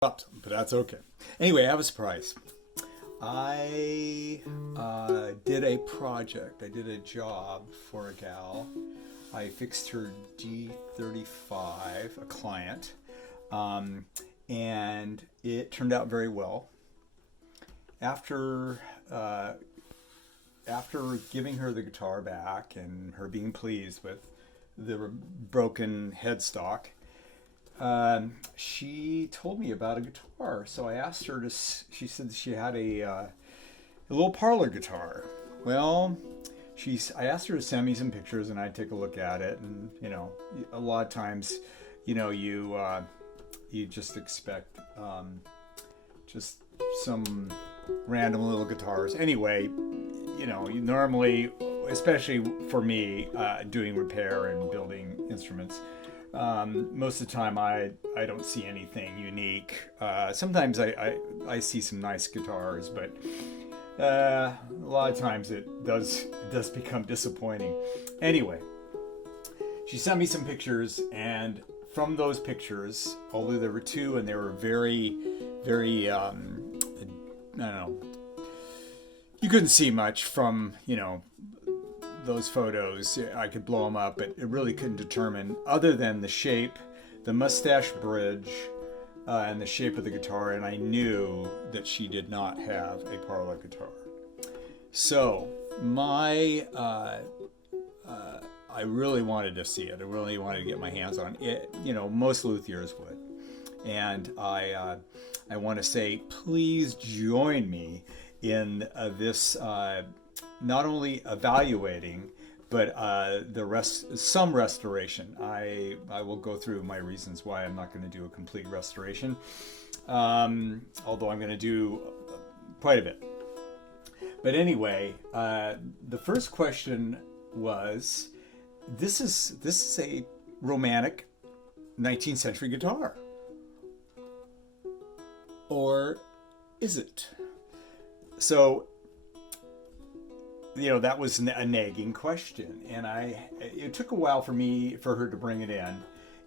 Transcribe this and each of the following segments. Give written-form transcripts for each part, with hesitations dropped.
But that's okay. Anyway, I have a surprise. I did a project. I did a job for a gal. I fixed her D35, a client, um, and it turned out very well. After uh, after giving her the guitar back and her being pleased with the broken headstock, she told me about a guitar. So I asked her to. She said she had a little parlor guitar. Well, I asked her to send me some pictures, and I'd take a look at it. And a lot of times, you just expect just some random little guitars. Anyway, you normally, especially for me, doing repair and building instruments, most of the time I don't see anything unique. Sometimes I see some nice guitars, but a lot of times it does become disappointing. Anyway, she sent me some pictures, and from those pictures, although there were two and they were very, very, I don't know, you couldn't see much from, those photos. I could blow them up, but it really couldn't determine, other than the shape, the mustache bridge, and the shape of the guitar, and I knew that she did not have a parlor guitar. So I really wanted to see it. I really wanted to get my hands on it. Most luthiers would, and I want to say, please join me in this. Not only evaluating, but some restoration. I will go through my reasons why I'm not going to do a complete restoration, although I'm going to do quite a bit. But anyway, the first question was, this is a romantic 19th century guitar, or is it? So that was a nagging question, and it took a while for her to bring it in,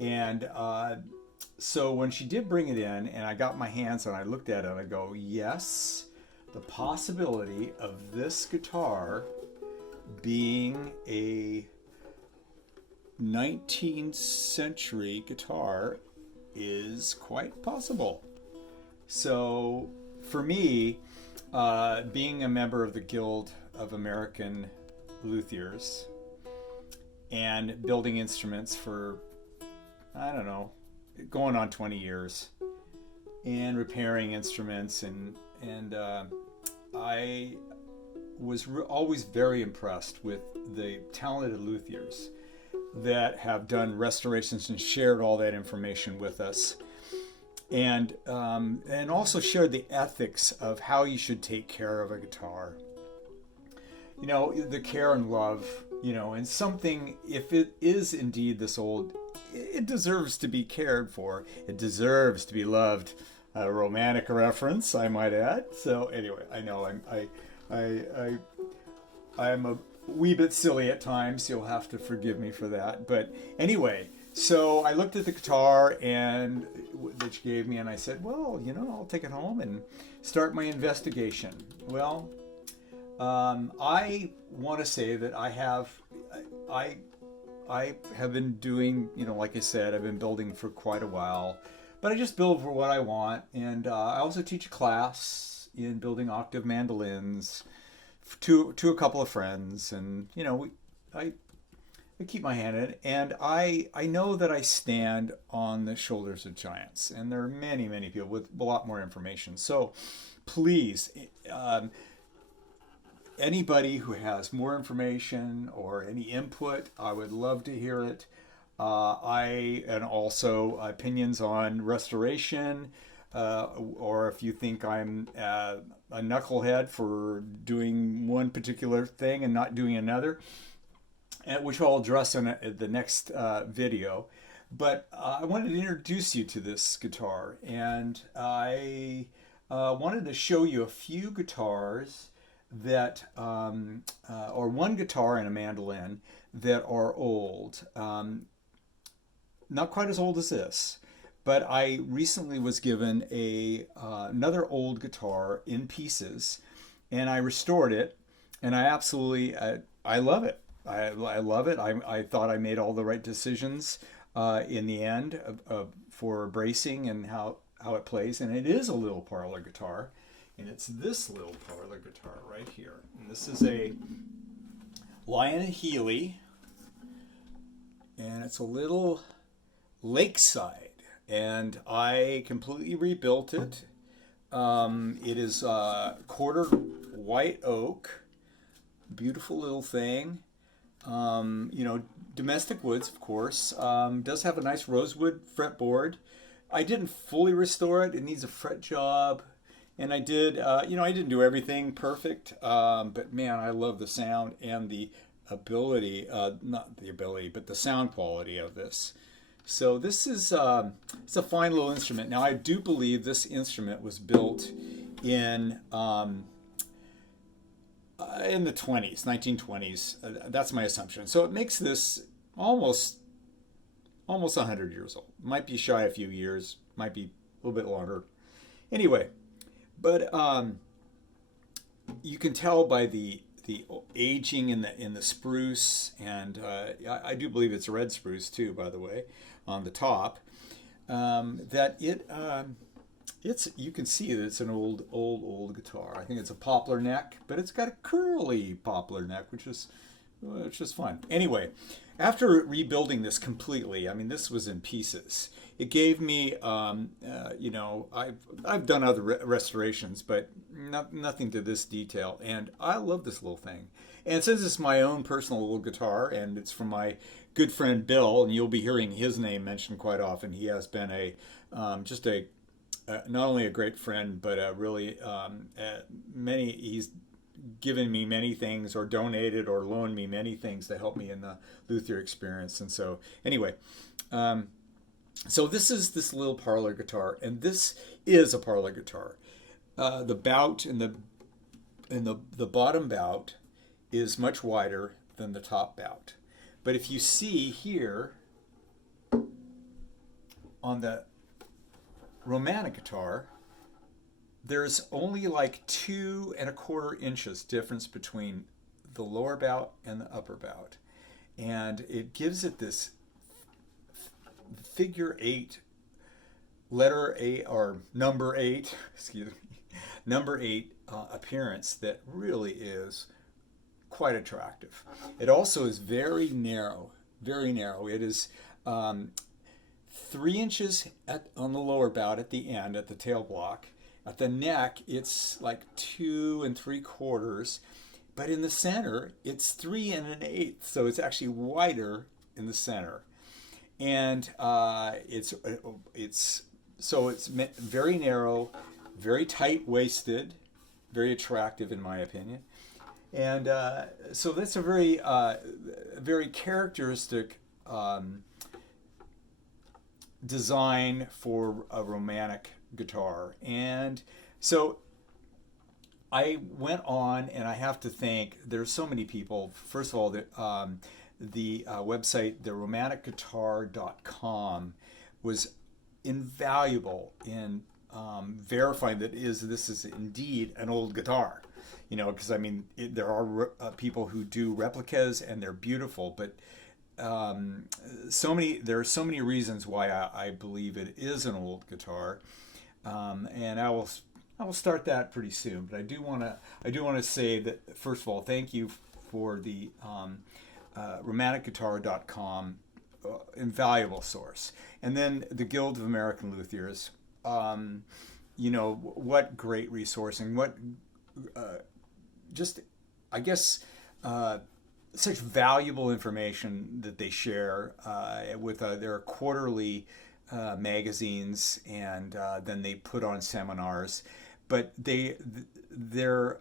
and so when she did bring it in and I got my hands on it, I looked at it and I go, yes, the possibility of this guitar being a 19th century guitar is quite possible. So for me, being a member of the Guild of American Luthiers and building instruments for, I don't know, going on 20 years, and repairing instruments, and I was always very impressed with the talented luthiers that have done restorations and shared all that information with us, and also shared the ethics of how you should take care of a guitar. The care and love, and something, if it is indeed this old, it deserves to be cared for. It deserves to be loved. A romantic reference, I might add. So anyway, I know I'm a wee bit silly at times. You'll have to forgive me for that. But anyway, so I looked at the guitar and that she gave me, and I said, well, I'll take it home and start my investigation. Well, I want to say that I have been doing, like I said, I've been building for quite a while, but I just build for what I want. And I also teach a class in building octave mandolins to a couple of friends, and I keep my hand in it, and I know that I stand on the shoulders of giants, and there are many, many people with a lot more information. So please, anybody who has more information or any input, I would love to hear it. And also opinions on restoration, or if you think I'm a knucklehead for doing one particular thing and not doing another, which I'll address in the next video. But I wanted to introduce you to this guitar, and I wanted to show you a few guitars that, or one guitar and a mandolin that are old. Not quite as old as this, but I recently was given another old guitar in pieces, and I restored it, and I absolutely I love it. I love it. I thought I made all the right decisions in the end for bracing and how it plays, and it is a little parlor guitar, and it's this little parlor guitar right here. And this is a Lion and Healy, and it's a little Lakeside, and I completely rebuilt it. It is quarter white oak, beautiful little thing. Domestic woods, of course. Does have a nice rosewood fretboard. I didn't fully restore it. It needs a fret job. And I did, I didn't do everything perfect. But man, I love the sound and the ability, not the ability, but the sound quality of this. So this is, it's a fine little instrument. Now I do believe this instrument was built in the 20s, 1920s. That's my assumption. So it makes this almost 100 years old. Might be shy a few years, might be a little bit longer. Anyway, but you can tell by the aging in the spruce, and I do believe it's red spruce too, by the way, on the top. That it's you can see that it's an old guitar. I think it's a poplar neck, but it's got a curly poplar neck, which is fun. Anyway, after rebuilding this completely, I mean, this was in pieces. It gave me, I've done other restorations, but nothing to this detail. And I love this little thing. And since it's my own personal little guitar, and it's from my good friend Bill, and you'll be hearing his name mentioned quite often. He has been not only a great friend, but really he's given me many things, or donated or loaned me many things to help me in the luthier experience. And so anyway, so this is this little parlor guitar, and this is a parlor guitar. The bout and the bottom bout is much wider than the top bout. But if you see here on the Romantic guitar, there's only like 2¼ inches difference between the lower bout and the upper bout. And it gives it this figure 8, letter 8, or number 8, excuse me, number 8 appearance that really is quite attractive. It also is very narrow, very narrow. It is 3 inches on the lower bout at the end, at the tail block. At the neck, it's like 2 3/4, but in the center, it's 3 1/8. So it's actually wider in the center, and it's very narrow, very tight waisted, very attractive in my opinion, and so that's a very characteristic design for a Romantic guitar. And so I went on, and I have to thank, there's so many people. First of all, the website, theromanticguitar.com, was invaluable in verifying that this is indeed an old guitar. Because I mean, there are people who do replicas, and they're beautiful, but there are so many reasons why I believe it is an old guitar, and I will start that pretty soon. But I do want to say that, first of all, thank you for the romanticguitar.com, invaluable source, and then the Guild of American Luthiers. What great resource, and what such valuable information that they share with their quarterly magazines, and then they put on seminars. But their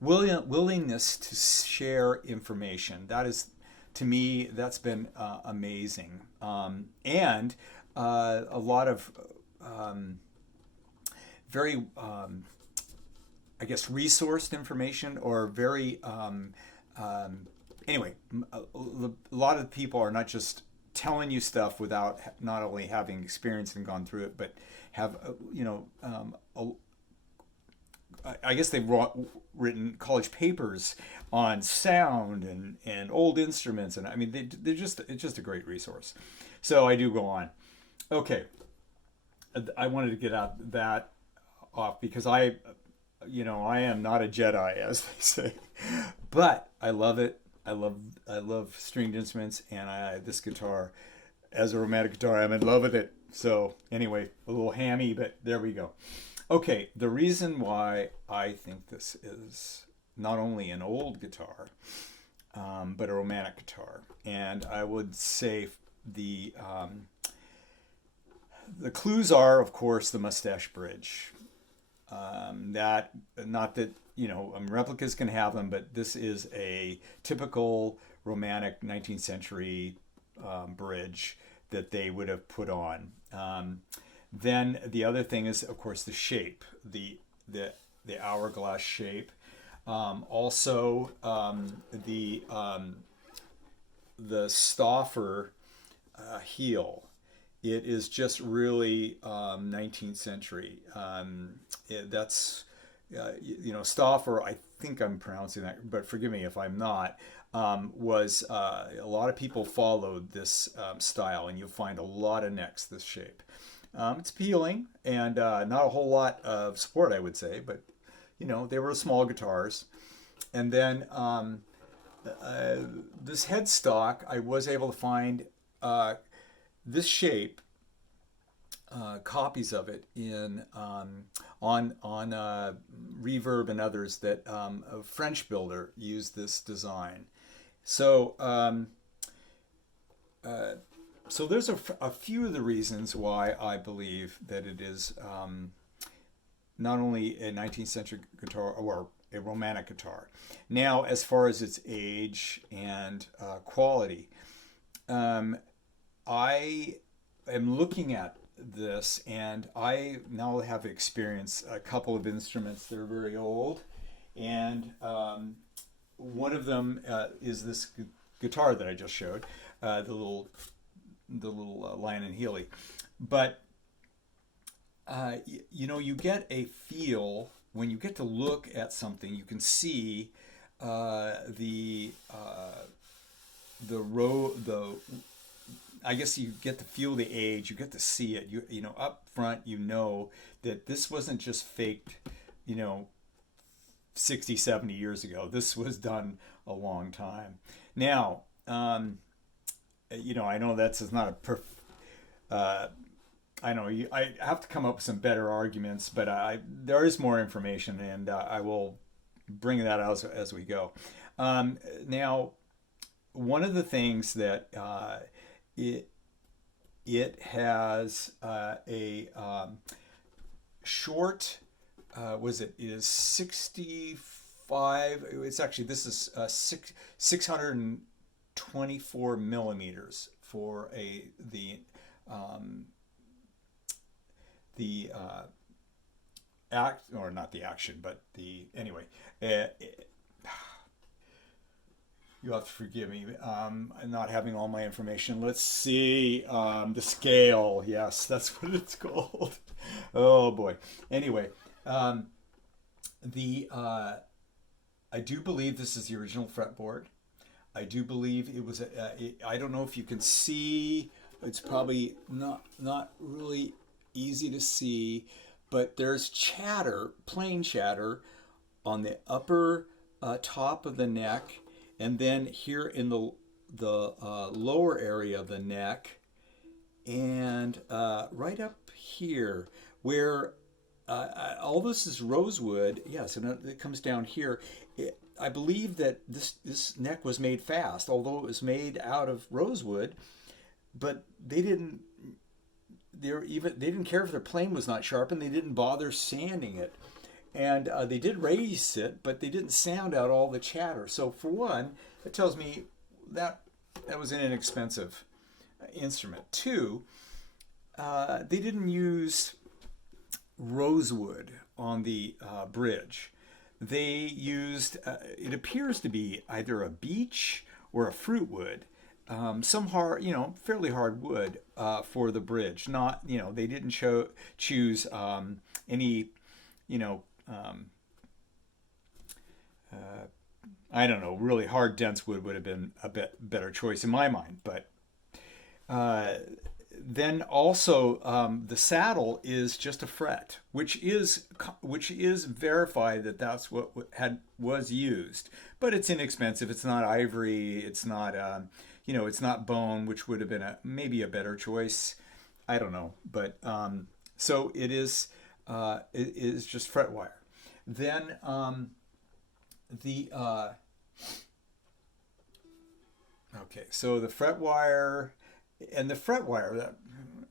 willingness to share information, that is, to me, that's been amazing. And a lot of very, resourced information, or very, anyway, a lot of people are not just telling you stuff without not only having experienced and gone through it, but have I guess they've written college papers on sound and old instruments, and I mean it's just a great resource. So I do go on. Okay, I wanted to get out that off because I am not a Jedi, as they say, but I love it. I love stringed instruments, and this guitar, as a romantic guitar, I'm in love with it. So anyway, a little hammy, but there we go. Okay, the reason why I think this is not only an old guitar, but a romantic guitar, and I would say the clues are, of course, the mustache bridge. That not that replicas can have them, but this is a typical romantic 19th century bridge that they would have put on. Then the other thing is, of course, the shape, the hourglass shape. Also, the Stauffer heel. It is just really 19th century. Stauffer, I think I'm pronouncing that, but forgive me if I'm not, was a lot of people followed this style, and you'll find a lot of necks this shape. It's appealing and not a whole lot of support, I would say, but they were small guitars. And then this headstock, I was able to find this shape, copies of it in on Reverb and others that a French builder used this design. So so there's a few of the reasons why I believe that it is not only a 19th century guitar or a romantic guitar. Now, as far as its age and quality, I am looking at this, and I now have experienced a couple of instruments that are very old, and one of them is this guitar that I just showed, the little Lyon & Healy. But you get a feel when you get to look at something. You can see the I guess you get to feel the age. You get to see it. You know up front. That this wasn't just faked. 60, 70 years ago. This was done a long time. Now, I know that's not a perfect. I know I have to come up with some better arguments, but there is more information, and I will bring that out as we go. Now, one of the things that it has a short. Is 65? It's actually this is 624 millimeters for the act, or not the action, but anyway. You have to forgive me. I'm not having all my information. Let's see. The scale. Yes, that's what it's called. Oh boy. Anyway, I do believe this is the original fretboard. I do believe it was. I don't know if you can see. It's probably not really easy to see, but there's chatter, plain chatter, on the upper top of the neck, and then here in the lower area of the neck, and right up here where all this is rosewood. Yes, and it comes down here. I believe that this neck was made fast, although it was made out of rosewood, but they didn't care if their plane was not sharpened. They didn't bother sanding it, and they did raise it, but they didn't sound out all the chatter. So for one, it tells me that was an inexpensive instrument. Two, they didn't use rosewood on the bridge. They used it appears to be either a beech or a fruit wood, some hard, fairly hard wood for the bridge. Not, they didn't choose any, you know, um, I don't know, really hard dense wood would have been a bit better choice in my mind. But uh, then also the saddle is just a fret, which is verified that that's what was used. But it's inexpensive. It's not ivory. It's not it's not bone, which would have been maybe a better choice. I don't know, but so it is just fret wire. Then the okay, so the fret wire and the fret wire that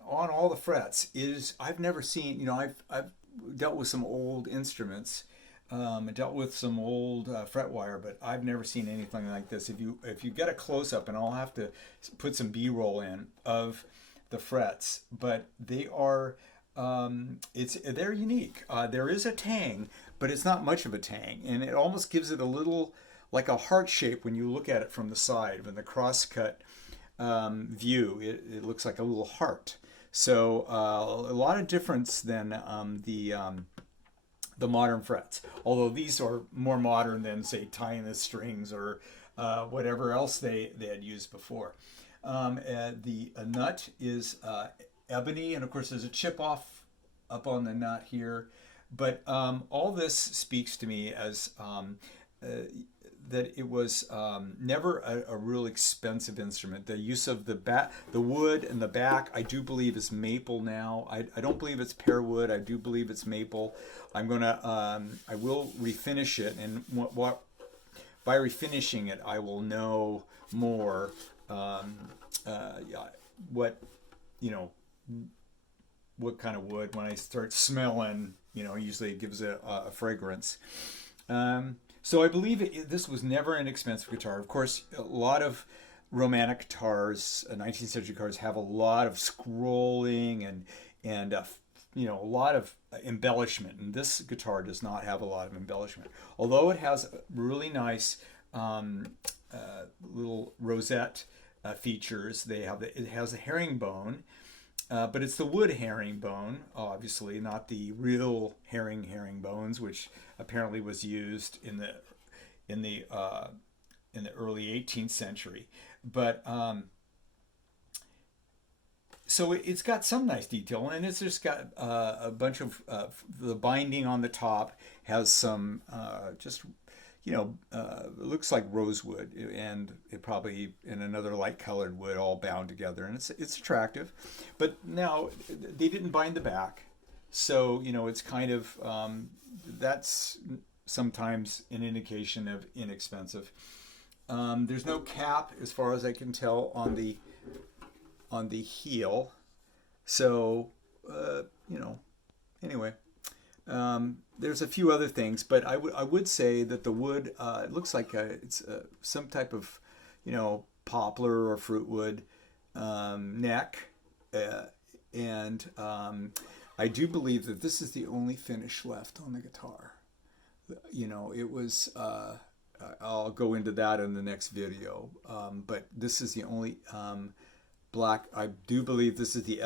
on all the frets is I've never seen. I've dealt with some old instruments. I dealt with some old fret wire, but I've never seen anything like this. If you get a close up, and I'll have to put some B-roll in of the frets, but they are they're unique. There is a tang, but it's not much of a tang, and it almost gives it a little like a heart shape when you look at it from the side. When the cross-cut view, it looks like a little heart. So a lot of difference than the modern frets. Although these are more modern than, say, tying the strings or whatever else they had used before. The nut is ebony, and of course there's a chip off up on the nut here. But all this speaks to me as that it was never a real expensive instrument. The use of the wood and the back, I do believe is maple now. I don't believe it's pear wood. I do believe it's maple. I will refinish it, and by refinishing it, I will know more what what kind of wood. When I start smelling, usually it gives a fragrance. So I believe this was never an expensive guitar. Of course, a lot of romantic guitars, 19th century guitars, have a lot of scrolling and a lot of embellishment. And this guitar does not have a lot of embellishment, although it has really nice little rosette features. It has a herringbone. But it's the wood herringbone, obviously, not the real herringbones, which apparently was used in the early 18th century. But so it's got some nice detail, and it's just got a bunch of the binding on the top has some just it looks like rosewood, and it probably in another light colored wood, all bound together, and it's attractive. But now they didn't bind the back, so it's kind of that's sometimes an indication of inexpensive. There's no cap, as far as I can tell, on the heel, so anyway. There's a few other things, but I would say that the wood, it looks like it's some type of, poplar or fruit wood neck, and I do believe that this is the only finish left on the guitar. It was. I'll go into that in the next video, but this is the only black. I do believe this is the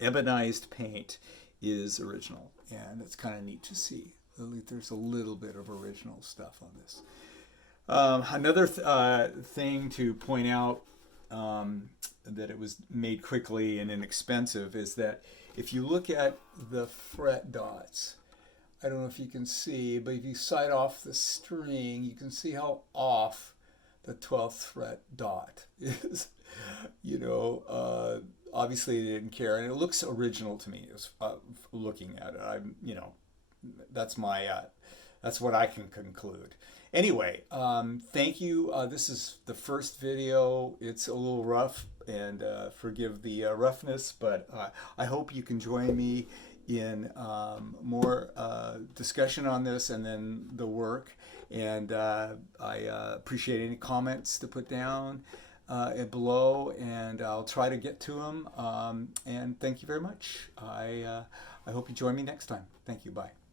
ebonized paint is original, and it's kind of neat to see. There's a little bit of original stuff on this. Another thing to point out that it was made quickly and inexpensive is that if you look at the fret dots, I don't know if you can see, but if you sight off the string, you can see how off the 12th fret dot is. Obviously they didn't care, and it looks original to me. Looking at it, that's that's what I can conclude. Anyway, thank you. This is the first video. It's a little rough, and forgive the roughness, but I hope you can join me in more discussion on this and then the work. And I appreciate any comments to put down below, and I'll try to get to them. And thank you very much. I hope you join me next time. Thank you. Bye.